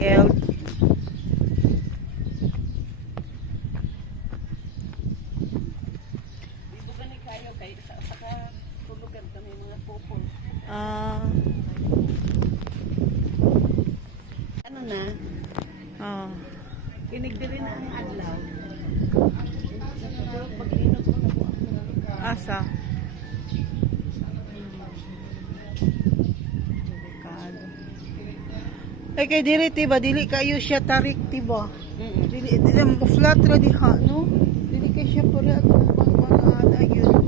Health. Ano na? Oh. Kinigdiri na ang adlaw. Asa? Delikado. Eh kay dili tiba, dili kayo siya tarik tiba. Dili flat ra diha, no? Dili kay siya pala mga ayun.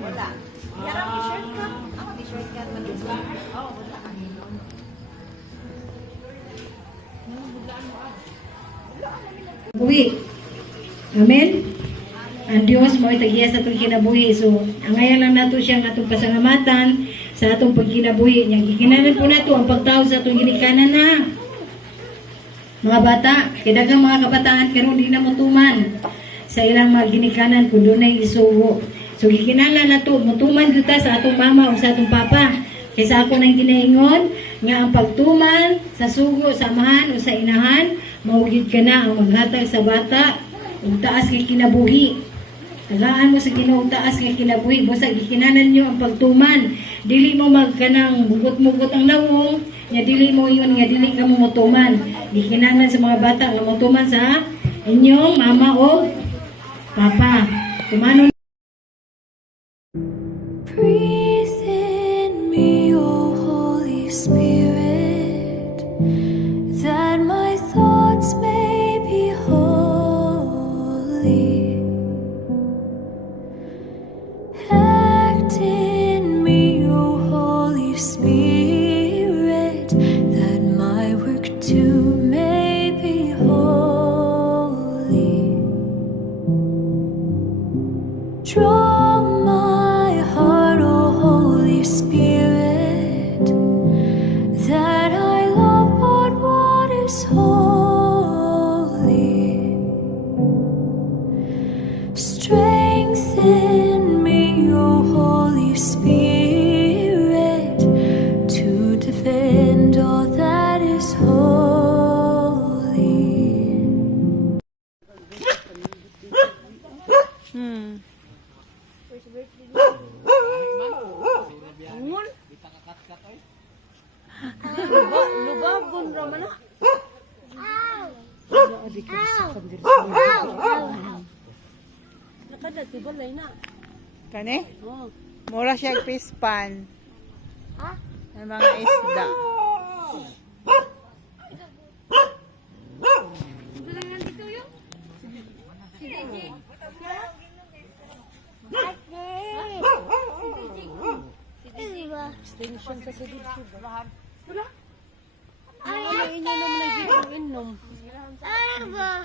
Wala. Yarang t-shirt ka. Ako t-shirt ka. Oo, wala. Buhi. Amen. Ang Diyos mo itagiya sa atong kinabuhi. So, ang ngayon lang nato siya ang atong pasalamatan sa atong pagkinabuhi. Yang gikinanan po nato ang pagtao sa atong ginikanan na. Mga bata, kidagang mga kabataan karon di na mutuman sa ilang mga ginikanan kung doon ay isugo. So, gikinala nato, mutuman kita sa atong mama o sa atong papa. Kaysa ako nang ginaingon, nga ang pagtuman sa sugo, sa amahan o sa inahan, maugid ka na ang maghatag sa bata, ug taas kay kinabuhi. Tagaan mo sa Ginoo taas kay kinabuhi, busa gikinanan nyo ang pagtuman. Dili mo magkanang bugot-mugot ang lawong, nga dili mo yun, nga dili ka mo mutuman. Gikinanan sa mga bata nga mutuman sa inyong mama o papa. Tumanon. Breathe in me, O Holy Spirit, that my thoughts may be holy. Act in me, O Holy Spirit, that my work too may be holy. Draw my heart, O Holy Spirit, that I love but what is holy. Strengthen me, O Holy Spirit, to defend all that is holy. Lubabon raman na. Nakada, tibalay na. Kani? Oo. Mura siya fish pan. Ha? Ng mga isda. Extension sa sidid ko. Wala. Ay, inyo naman na dito inom. Ay, ba?